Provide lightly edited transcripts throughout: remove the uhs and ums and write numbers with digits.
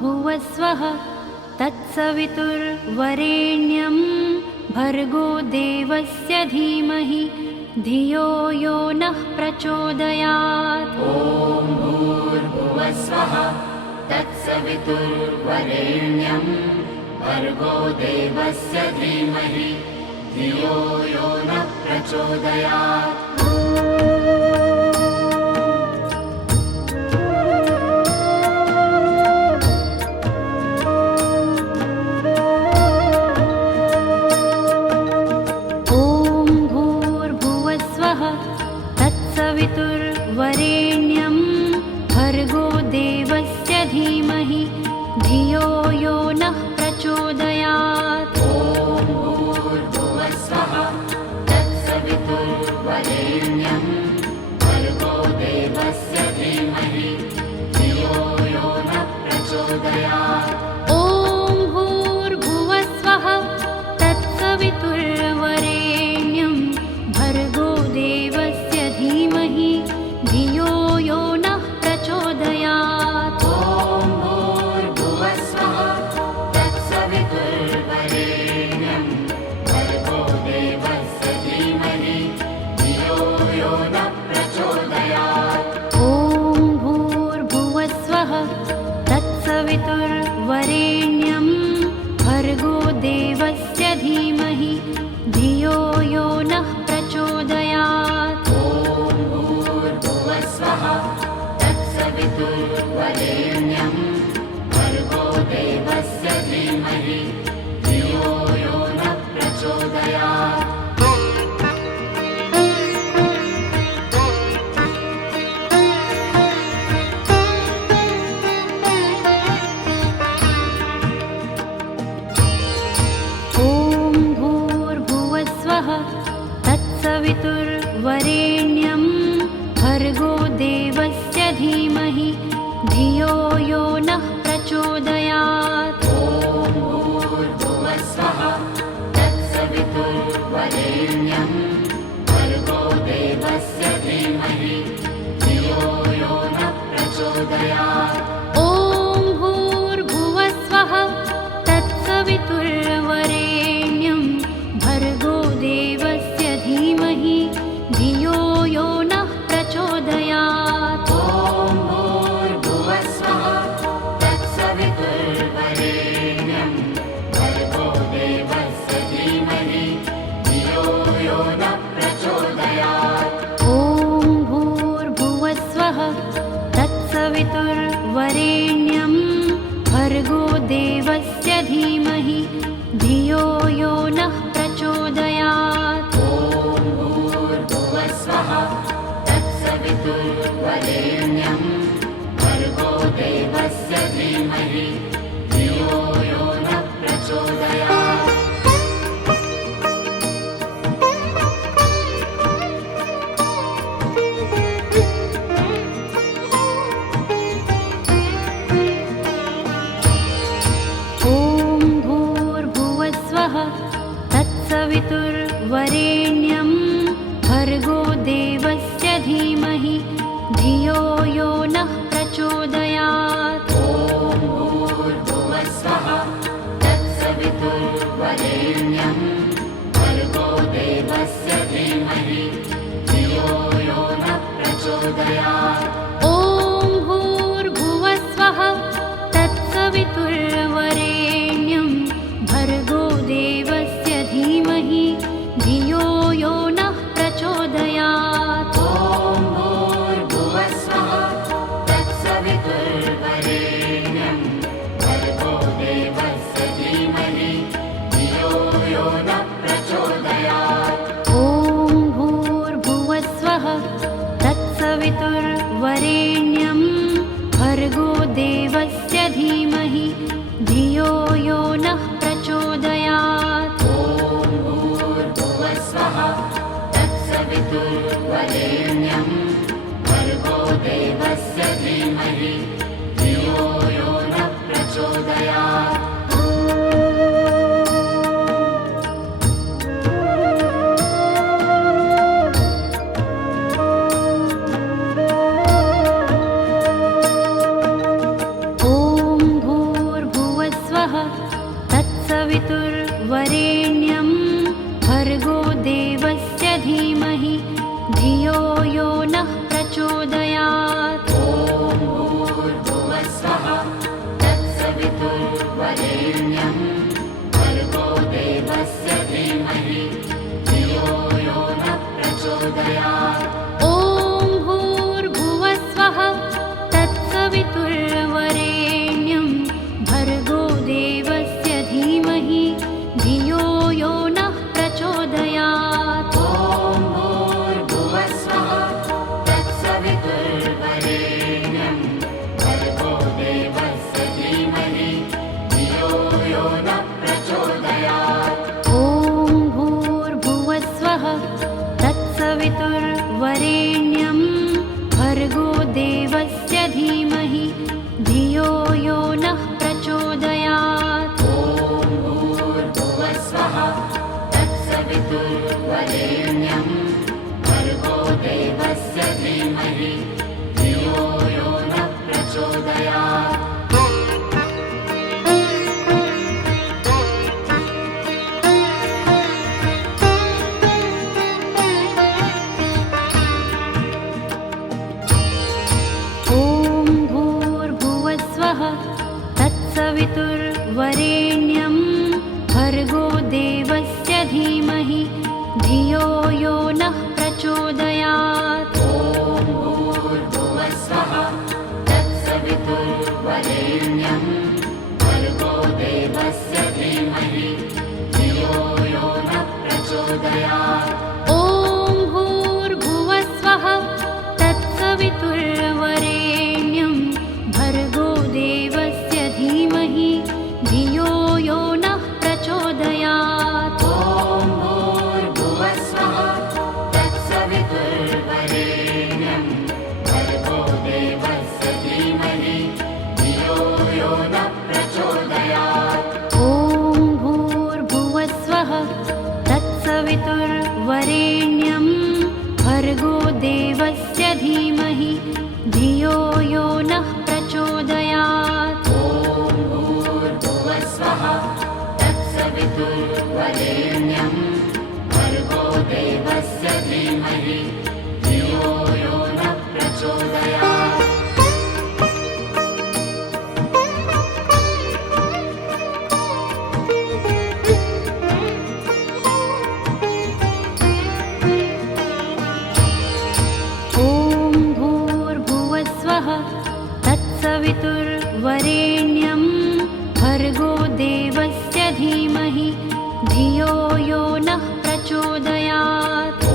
भूर्भुवस्वः तत्सवितुर्वरेण्यं भर्गो देवस्य धीमहि धियो यो नः प्रचोदयात्। ॐ भूर्भुवस्वः तत्सवितुर्वरेण्यं भर्गो देवस्य धीमहि धियो यो नः प्रचोदयात्। तत्सवितुर्वरेण्यं भर्गो देवस्य धीमहि धियो यो नः प्रचोदयात्। ॐ भूर्भुवस्वः तत्सवितुर्वरेण्यं भर्गो देवस्य धीमहि धियो यो नः प्रचोदयात्। ॐ भूर्भुवस्वः तत्सवितुर्वरेण्यं भर्गो देवस्य धीमहि धियो यो नः प्रचोदयात्। ॐ भूर्भुवस्वः तत्सवितुर्वरेण्यं भर्गो देवस्य धीमहि धियो यो नः प्रचोदयात्। ॐ भूर्भुवस्वः तत्सवितुर्वरेण्यं भर्गो देवस्य धीमहि धियो यो नः प्रचोदयात्। ॐ भूर्भुवस्वः तत्सवितुर्वरेण्यं भर्गो देवस्य धीमहि धियो यो नः प्रचोदयात्। ॐ भूर्भुवस्वः तत्सवितुर्वरेण्यं भर्गो देवस्य धीमहि धियो यो नः प्रचोदयात्। ॐ भूर्भुवस्वः तत्सवितुर्वरेण्यं भर्गो देवस्य धीमहि धियो यो नः प्रचोदयात्। ॐ भूर्भुवस्वः तत्सवितुर्वरेण्यं भर्गो देवस्य धीमहि धियो धियो यो नः प्रचोदयात्। ॐ भूर्भुवस्वः तत्सवितुर्वरेण्यं भर्गो देवस्य धीमहि धियो यो नः प्रचोदयात्। ॐ भूर्भुवस्वः तत्सवितुर्वरेण्यं भर्गो देवस्य धीमहि धियो यो नः प्रचोदयात्। ॐ भूर्भुवस्वः तत्सवितुर्वरेण्यं भर्गो देवस्य धीमहि धियो यो नः प्रचोदयात्। ॐ भूर्भुवस्वः तत्सवितुर्वरेण्यं भर्गो देवस्य धीमहि धियो यो नः प्रचोदयात्। ॐ भूर्भुवस्वः तत्सवितुर्वरेण्यं भर्गो देवस्य धीमहि धियो यो नः प्रचोदयात्। ॐ भूर्भुवस्वः तत्सवितुर्वरेण्यं भर्गो देवस्य धीमहि धियो यो नः प्रचोदयात्। ॐ भूर्भुवस्वः तत्सवितुर्वरेण्यं भर्गो देवस्य धीमहि धियो यो नः प्रचोदयात्। ॐ भूर्भुवस्वः तत्सवितुर्वरेण्यं भर्गो देवस्य धीमहि धियो यो नः प्रचोदयात्। ॐ भूर्भुवस्वः तत्सवितुर्वरेण्यं भर्गो देवस्य धीमहि धियो यो नः प्रचोदयात्। ॐ भूर्भुवस्वः तत्सवितुर्वरेण्यं भर्गो देवस्य धीमहि धियो यो नः प्रचोदयात्। ॐ भूर्भुवस्वः तत्सवितुर्वरेण्यं भर्गो देवस्य धीमहि धियो यो नः प्रचोदयात्। ॐ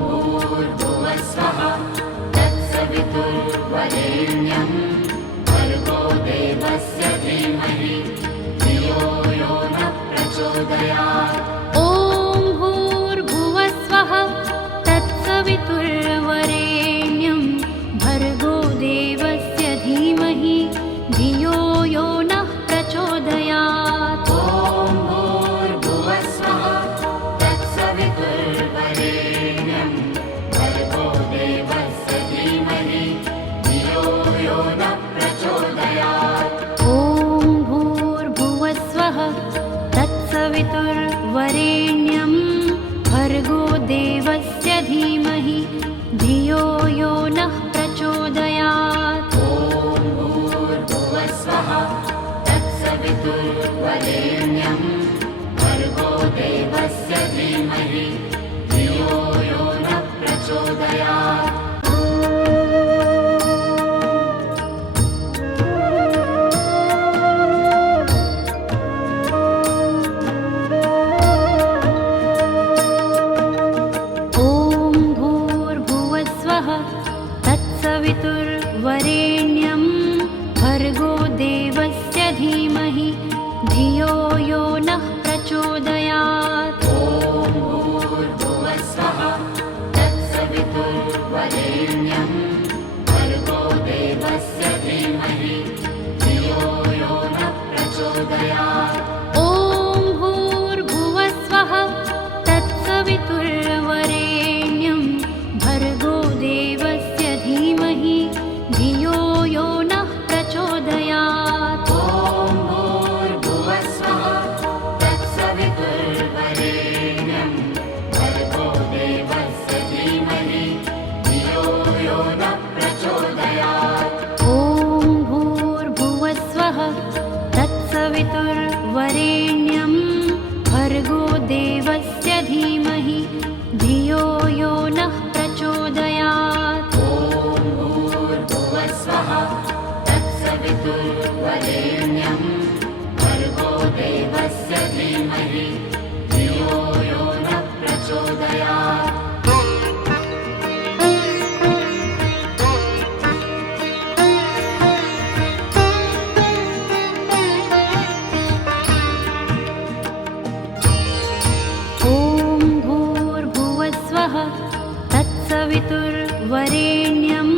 भूर्भुवस्वः तत्सवितुर्वरेण्यं भर्गो देवस्य धीमहि धियो यो नः प्रचोदयात्। ॐ भूर्भुवस्वः तत्सवितुर्वरेण्यं भर्गो देवस्य धीमहि धियो यो नः प्रचोदयात्। ॐ भूर्भुवस्वः तत्सवितुर्वरेण्यं भर्गो देवस्य धीमहि धियो यो नः प्रचोदयात्। ॐ भूर्भुवस्वः तत्सवितुर्वरेण्यं भर्गो देवस्य धीमहि धियो यो नः प्रचोदयात्। ॐ भूर्भुवस्वः तत्सवितुर्वरेण्यं भर्गो देवस्य धीमहि धियो यो नः प्रचोदयात्। ॐ भूर्भुवस्वः तत्सवितुर्वरेण्यं भर्गो देवस्य धीमहि धियो यो नः प्रचोदयात्। ॐ भूर्भुवस्वः तत्सवितुर्वरेण्यं भर्गो देवस्य धीमहि धियो यो नः प्रचोदयात्। ॐ भूर्भुवस्वः तत्सवितुर्वरेण्यं भर्गो देवस्य धीमहि धियो यो नः प्रचोदयात्। ॐ भूर्भुवस्वः तत्सवितुर्वरेण्यं भर्गो देवस्य धीमहि धियो यो नः प्रचोदयात्। ॐ भूर्भुवस्वः तत्सवितुर्वरेण्यं भर्गो देवस्य धीमहि वरेण्यं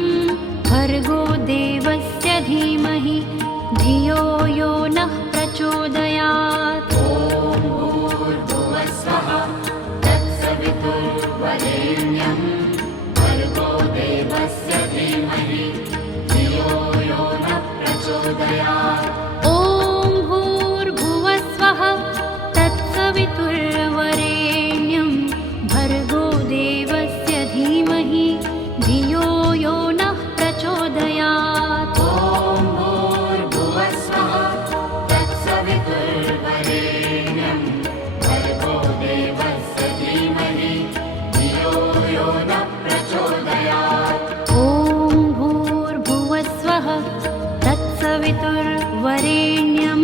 भर्गो देवस्य धीमहि धियो यो नः प्रचोदयात्। ॐ भूर्भुवस्वः तत्सवितुर्वरेण्यं भर्गो देवस्य धीमहि धियो यो नः प्रचोदयात्। ॐ भूर्भुवस्वः तत्सवितुर्वरेण्यं भर्गो देवस्य धीमहि धियो यो नः प्रचोदयात्। ॐ भूर्भुवस्वः तत्सवितुर्वरेण्यं भर्गो देवस्य धीमहि धियो यो नः प्रचोदयात्। ॐ भूर्भुवस्वः तत्सवितुर्वरेण्यं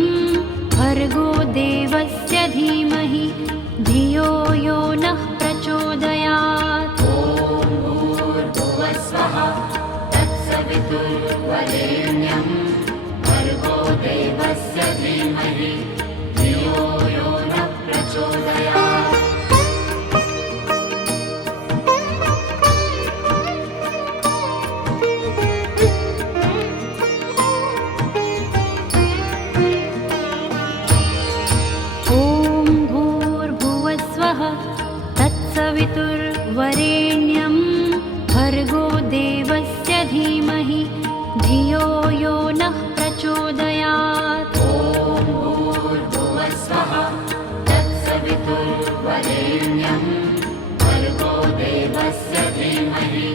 भर्गो देवस्य धीमहि धियो यो नः प्रचोदयात्। ॐ भूर्भुवस्वः तत्सवितुर्वरेण्यं भर्गो देवस्य धीमहि धियो यो नः प्रचोदयात्। ॐ भूर्भुवस्वः तत्सवितुर्वरेण्यं भर्गो देवस्य धीमहि धियो यो नः प्रचोदयात्। ॐ भूर्भुवस्वः तत्सवितुर्वरेण्यं भर्गो देवस्य धीमहि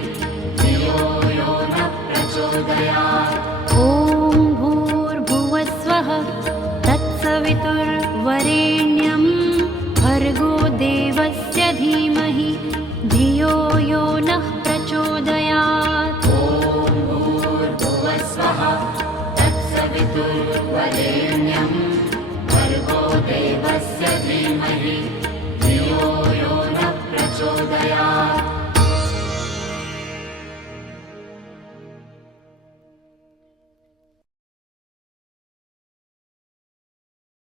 धियो यो नः प्रचोदयात्। ॐ भूर्भुवस्वः तत्सवितुर्वरेण्यं भर्गो देवस्य धीमहि धियो यो नः प्रचोदयात्। ॐ भूर्भुवस्वः तत्सवितुर्वरेण्यं